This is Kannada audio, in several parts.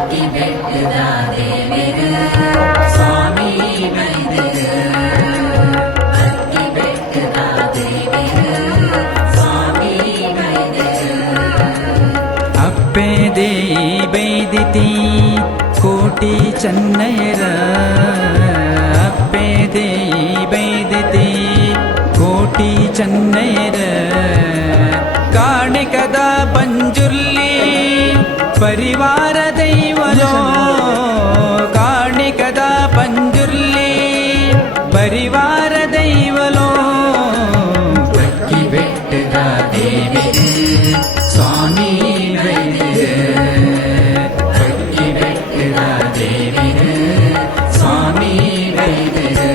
ಪಕ್ಕಿ ಬೆಟ್ಟದ ದೇವಿರು ಸ್ವಾಮಿ ಬೈದಿರು ಪಕ್ಕಿ ಬೆಟ್ಟದ ದೇವಿರು ಸ್ವಾಮಿ ಬೈದಿರು ಅಪ್ಪೆ ದೇಯಿ ಬೈದಿತಿ ಕೋಟಿ ಚೆನ್ನಯರ ಅಪ್ಪೆ ದೇಯಿ ಬೈದಿತಿ ಕೋಟಿ ಚೆನ್ನಯರ ಕಾಣಿಕದ ಪಂಜುರ್ಲಿ ಪರಿವಾರ ದೈವಲೋ ಕಾಣಿಕದ ಪಂಜುರ್ಲಿ ಪರಿವಾರ ದೈವಲೋ ಪಕ್ಕಿ ಬೆಟ್ಟದ ದೇವಿರು ಸ್ವಾಮಿ ಬೈದಿರು ಪಕ್ಕಿ ಬೆಟ್ಟದ ದೇವಿರು ಸ್ವಾಮಿ ಬೈದಿರು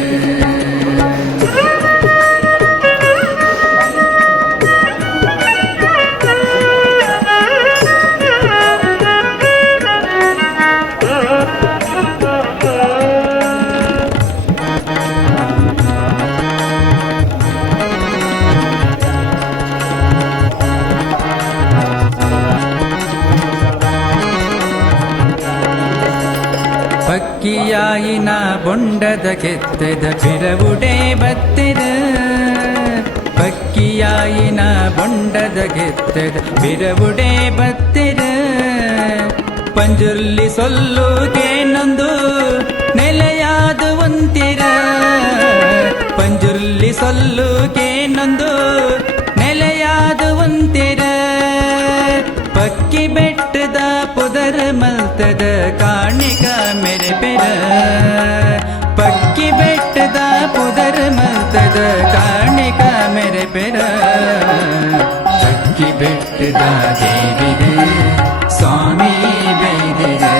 ಪಕ್ಕಿಯಾಯಿನ ಬೊಂಡದ ಕೆತ್ತದ ಪಿರವುಡೆ ಬತ್ತಿದ ಪಕ್ಕಿಯಾಯಿನ ಬೊಂಡದ ಕೆತ್ತದ ಪಿರವುಡೆ ಬತ್ತಿದ ಪಂಜುರ್ಲಿ ಸೊಲ್ಲುಗೇನೊಂದು ನೆಲೆಯಾದು ಒಂತಿರ ಪಂಜುರ್ಲಿ ಸೊಲ್ಲುಗೇನೊಂದು ನೆಲೆಯಾದು ಒಂತಿರ ಪಕ್ಕಿ ಬೆಟ್ಟದ ಪುದರ ಮಲ್ತದ ಕಾಣಿಕ ಮೆರೆಪೆರ ಪಕ್ಕಿ ಬೆಟ್ಟದ ಪುದರ ಮಲ್ತದ ಕಾಣಿಕ ಮೆರೆಪೆರ ಪಕ್ಕಿ ಬೆಟ್ಟದ ದೇವಿರು ಸ್ವಾಮಿ ಬೈದಿರು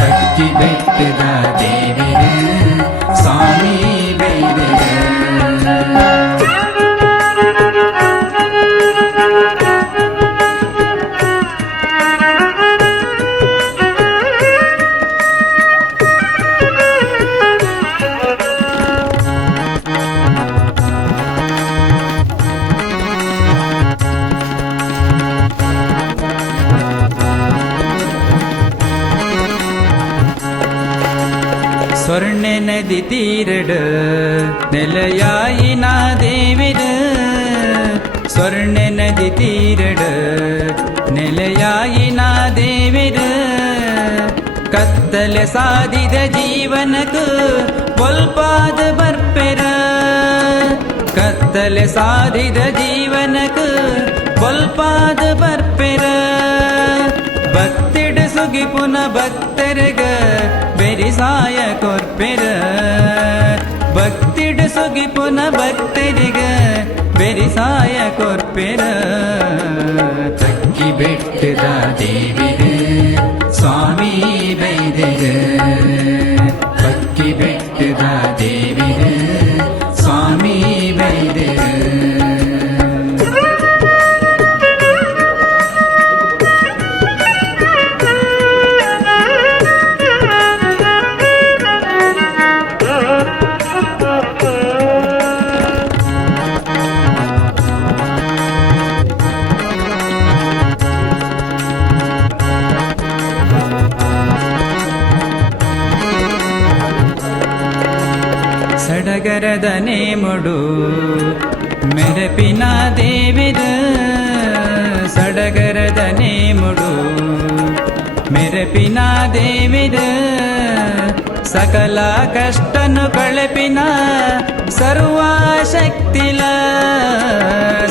ಪಕ್ಕಿ ಬೆಟ್ಟದ ದೇವಿರು ಸ್ವಾಮಿ ಬೈದಿರು ಸ್ವರ್ಣ ನದಿ ತೀರಡ ನೆಲೆಯಾಯಿನ ದೇವಿರ ಸ್ವರ್ಣ ನದಿ ತೀರಡ ನೆಲೆಯಾಯಿನ ದೇವಿರ ಕತ್ತಲೆ ಸಾಧಿದ ಜೀವನಕ್ಕೂ ಬೊಲ್ಪಾದ ಬರ್ಪೆರ ಕತ್ತಲೆ ಸಾಧಿದ ಜೀವನಕ್ಕೂ ಬೊಲ್ಪಾದ ಬರ್ಪೆರ ಭಕ್ತಿಡು ಸುಗಿ ಪುನ ಭಕ್ತರಗ ಬೆರಿಸಾಯ ಕೊರ್ಪೆರ ಭಕ್ತಿಡು ಸುಗಿ ಪುನ ಭಕ್ತರಿಗ ಬೆರಿಸಾಯ ಕೊರ್ಪೆರ ಪಕ್ಕಿ ಬೆಟ್ಟದ ದೇವಿರು ಸ್ವಾಮಿ ಬೈದಿರು ಪಕ್ಕಿ ಬೆಟ್ಟದ ದೇವಿರು ಸ್ವಾಮಿ ಬೈದಿರು ಸಡಗರದ ನೇಮುಡು ಮೆರಪಿನ ದೇವಿರ ಸಡಗರದ ನೇಮುಡು ಮೆರಪಿನ ದೇವಿರ ಸಕಲ ಕಷ್ಟನು ಕಳಪಿನ ಸರ್ವಶಕ್ತಿಲ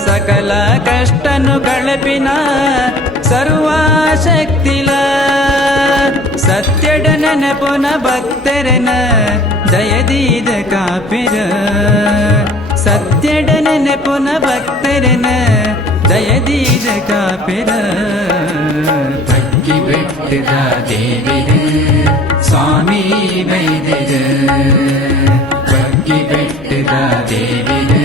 ಸಕಲ ಕಷ್ಟನು ಕಳಪಿನ ಸರ್ವಶಕ್ತಿಲ ಸತ್ಯಡ ನೆನಪುನ ಭಕ್ತರನ ದಯದೀದ ಕಾಪಿರ ಸತ್ಯಡ ನೆನಪುನ ಭಕ್ತರನ ದಯದೀದ ಕಾಪಿರ ಪಕ್ಕಿ ಬೆಟ್ಟದ ದೇವಿರು ಸ್ವಾಮಿ ಬೈದಿರು ಪಕ್ಕಿ ಬೆಟ್ಟದ ದೇವಿರು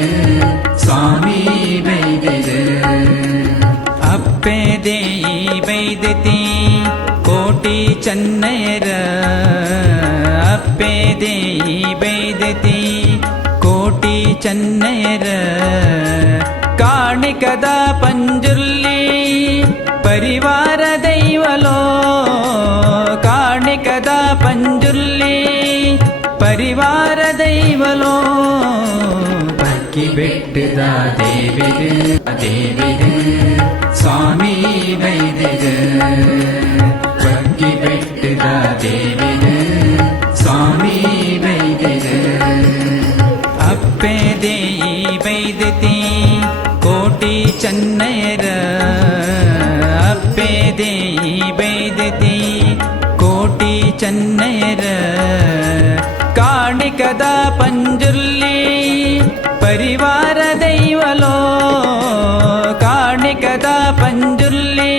ಸ್ವಾಮಿ ಬೈದಿರು ಅಪ್ಪೆ ದೇಯಿ ಬೈದತಿ ಕೋಟಿ ಚೆನ್ನಯರ ಅಪ್ಪೆ ದೇಯಿ ಬೈದತಿ ಕೋಟಿ ಚೆನ್ನಯರ ಕಾಣಿಕದ ಪಂಜುರ್ಲಿ ಪರಿವಾರ ದೈವಲೋ பக்கி பெட்டுத தேவிது தேவிது சுவாமி வைதிது பக்கி பெட்டுத தேவிது சுவாமி வைதிது ಅಪ್ಪೆ ದೇಯಿ ಬೈದತಿ ಕೋಟಿ ಚೆನ್ನಯರ ಅಪ್ಪೆ ದೇಯಿ ಬೈದತಿ ಕೋಟಿ ಚೆನ್ನಯರ ಕಾಣಿಕದ ಪಂಜುರ್ಲಿ ಪರಿವಾರ ದೈವಲೋ ಕಾಣಿಕದ ಪಂಜುರ್ಲಿ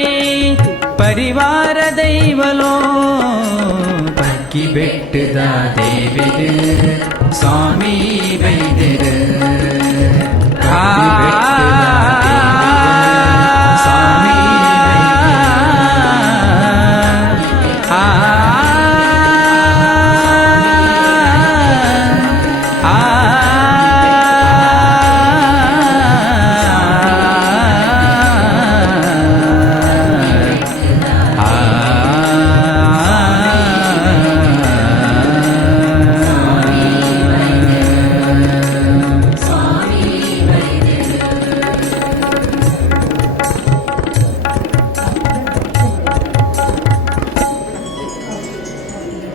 ಪರಿವಾರ ದೈವಲೋ பக்கி பெட்டுத தேவிது சுவாமி வைதிது